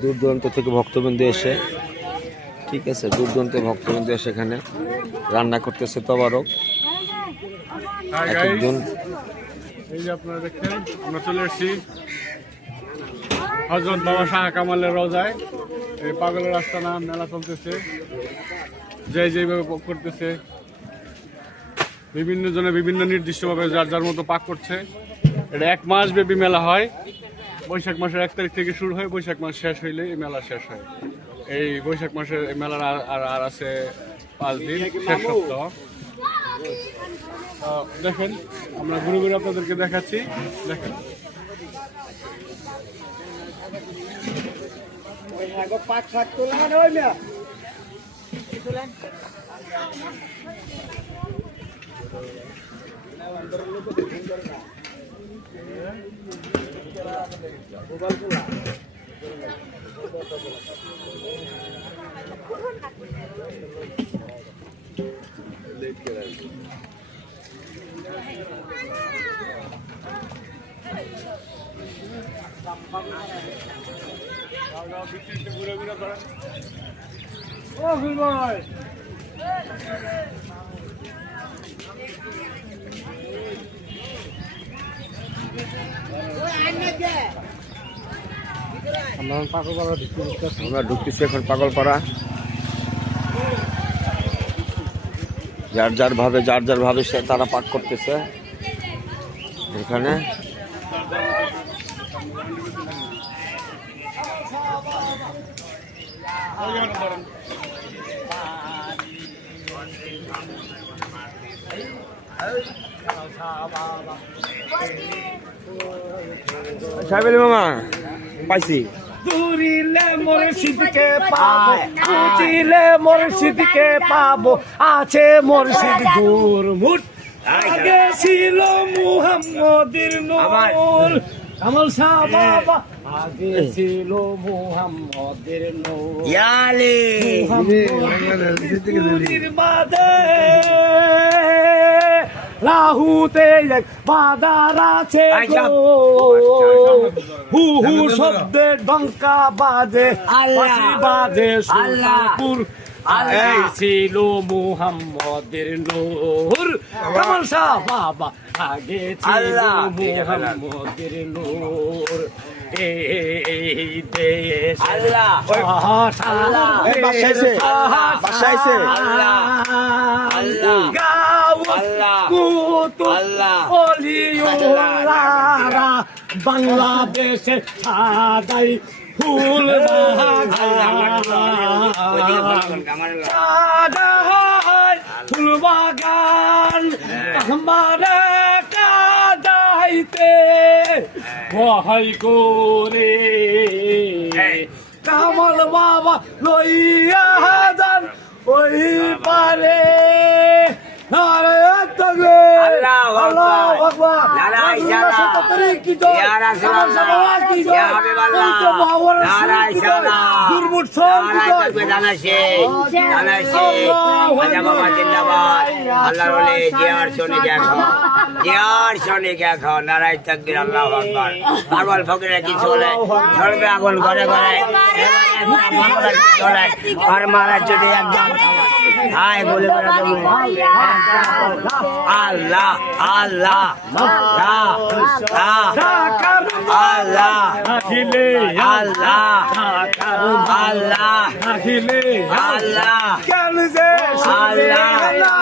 দূর দূরান্ত থেকে ভক্তবৃন্দ এসে, ঠিক আছে, দূর দূরান্ত ভক্তবৃন্দ এসে এখানে রান্না করতেছে তবারক। একজন এই যে আপনারা দেখছেন, আমরা চলে এসেছি হযরত বাবা শাহ কামালের রোজায়। এই পাগলের আস্তানা মেলা চলতেছে, যেভাবে করতেছে, বিভিন্ন জনে বিভিন্ন নির্দিষ্টভাবে যার যার মতো পাক করছে। এটা 1 মাস ব্যাপী মেলা হয়। বৈশাখ মাসের 1 তারিখ থেকে শুরু হয়, বৈশাখ মাস শেষ হইলে এই মেলা শেষ হয়। এই বৈশাখ মাসের এই মেলার আর আছে 5 দিন, শেষ সপ্তাহ। দেখেন, আমরা ঘুরে ঘুরে আপনাদেরকে দেখাচ্ছি, দেখেন। আমরা ঢুকতেছি এখন পাগলপাড়া। যার যার ভাবে তারা পাক করতেছে এখানে। সাহেবের মামা পাইছি। দূরিলে মুর্শিদকে পাবো, খুঁজিলে মুর্শিদকে পাবো, আছে মুর্শিদ গুরমুট, আগে ছিল মুহাম্মদের নূর। কামাল শাহ বাবা আগে ছিল মুহাম্মদের নূর। মুহাম্মদের বাদে রাহুতে বাদার আছে হু হু শব্দে ডঙ্কা বাজে, বাজে সুলতানপুর, এই ছিল মুহাম্মদের নূর। কামাল শাহ বাবা আগে ছিল মুহাম্মদের নূর। এই দেশ আল্লাহ বাংলাদেশে সাদাই ফুল ফুল বাগান আমারে কাদাইতে ভয় করে কামাল বাবা লইয়া যান ওই পারে। নারায় তাকবীর, আল্লাহু আকবার। পাগল ফকিরের কিছু হলে ঝড়বে আগুন ঘরে ঘরে, আর মারা চলে একদম হায় বলে আল্লাহ আল্লাহ আল্লাহ আখিলে আল্লাহ আল্লাহ আখিলে আল্লাহ কেন যে আল্লাহ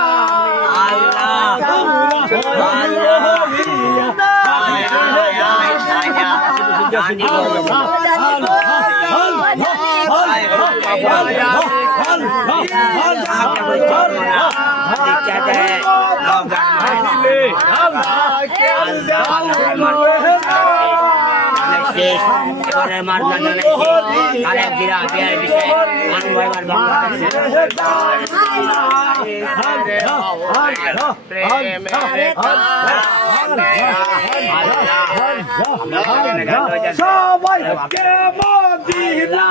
এবারে মার্কা জানাইছি আরেক গিরা বিয়ার বিষয়ে আনবয়বার বাংলাদেশে সবাই কে মদিনা